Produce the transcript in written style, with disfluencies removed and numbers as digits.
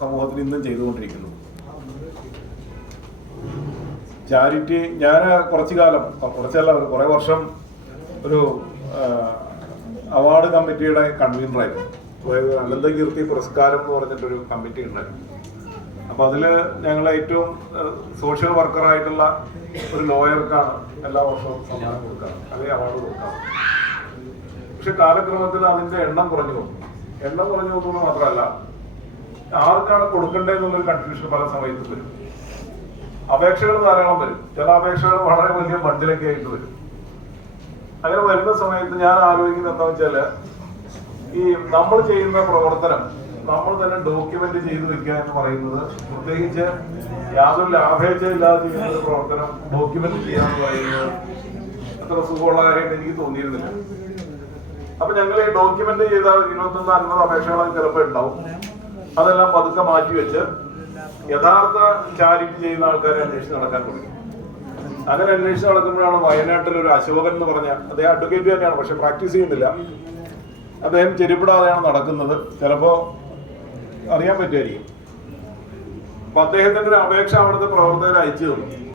സമൂഹത്തിൽ ഇന്നും ചെയ്തുകൊണ്ടിരിക്കുന്നു. ചാരിറ്റി ഞാൻ കുറേ വർഷം ഒരു അവാർഡ് കമ്മിറ്റിയുടെ കൺവീനറായിരുന്നു. അനന്തകീർത്തി പുരസ്കാരം എന്ന് പറഞ്ഞിട്ടൊരു കമ്മിറ്റി ഉണ്ടായിരുന്നു. അപ്പോൾ അതിൽ ഞങ്ങൾ ഏറ്റവും സോഷ്യൽ വർക്കറായിട്ടുള്ള ഒരു ലോയർക്കാണ് എല്ലാ വർഷവും സമ്മാനം കൊടുക്കാറ്, അല്ലെങ്കിൽ അവാർഡ് കൊടുക്കാറ്. പക്ഷെ കാലക്രമത്തിൽ അതിൻ്റെ എണ്ണം കുറഞ്ഞു പോകുന്നു മാത്രമല്ല, ആർക്കാണ് കൊടുക്കേണ്ടതെന്നുള്ളൊരു കൺഫ്യൂഷൻ പല സമയത്തും വരും. അപേക്ഷകൾ ധാരാളം വരും. ചില അപേക്ഷകൾ വളരെ വലിയ ബണ്ടിലൊക്കെ ആയിട്ട് വരും. അങ്ങനെ വരുന്ന സമയത്ത് ഞാൻ ആലോചിക്കുന്നത് എന്താ വെച്ചാൽ, ഈ നമ്മൾ ചെയ്യുന്ന പ്രവർത്തനം നമ്മൾ തന്നെ ഡോക്യുമെന്റ് ചെയ്ത് വെക്കുക എന്ന് പറയുന്നത്, പ്രത്യേകിച്ച് യാതൊരു ലാഭേച്ഛയില്ലാതെ ചെയ്യുന്ന ഒരു പ്രവർത്തനം ഡോക്യുമെന്റ് ചെയ്യാന്ന് പറയുന്നത് അത്ര സുഖമുള്ള കാര്യമായിട്ട് എനിക്ക് തോന്നിയിരുന്നില്ല. അപ്പൊ ഞങ്ങൾ ഈ ഡോക്യുമെന്റ് ചെയ്ത 21-50 അപേക്ഷകളൊക്കെ ചിലപ്പോൾ ഉണ്ടാവും. അതെല്ലാം പതുക്കെ മാറ്റിവെച്ച് യഥാർത്ഥ ചാരിറ്റി ചെയ്യുന്ന ആൾക്കാരെ അന്വേഷിച്ച് നടക്കാൻ തുടങ്ങി. അങ്ങനെ അന്വേഷിച്ച് നടക്കുമ്പോഴാണ് വയനാട്ടിൽ ഒരു അശോകൻ എന്ന് പറഞ്ഞ, അദ്ദേഹം അഡ്വക്കേറ്റ് തന്നെയാണ്, പക്ഷെ പ്രാക്ടീസ് ചെയ്യുന്നില്ല. അദ്ദേഹം ചെരുപ്പിടാതെയാണ് നടക്കുന്നത്. ചിലപ്പോൾ അറിയാൻ പറ്റുമായിരിക്കും. അപ്പൊ അദ്ദേഹത്തിന്റെ ഒരു അപേക്ഷ അവിടുത്തെ പ്രവർത്തകർ അയച്ചു തന്നു.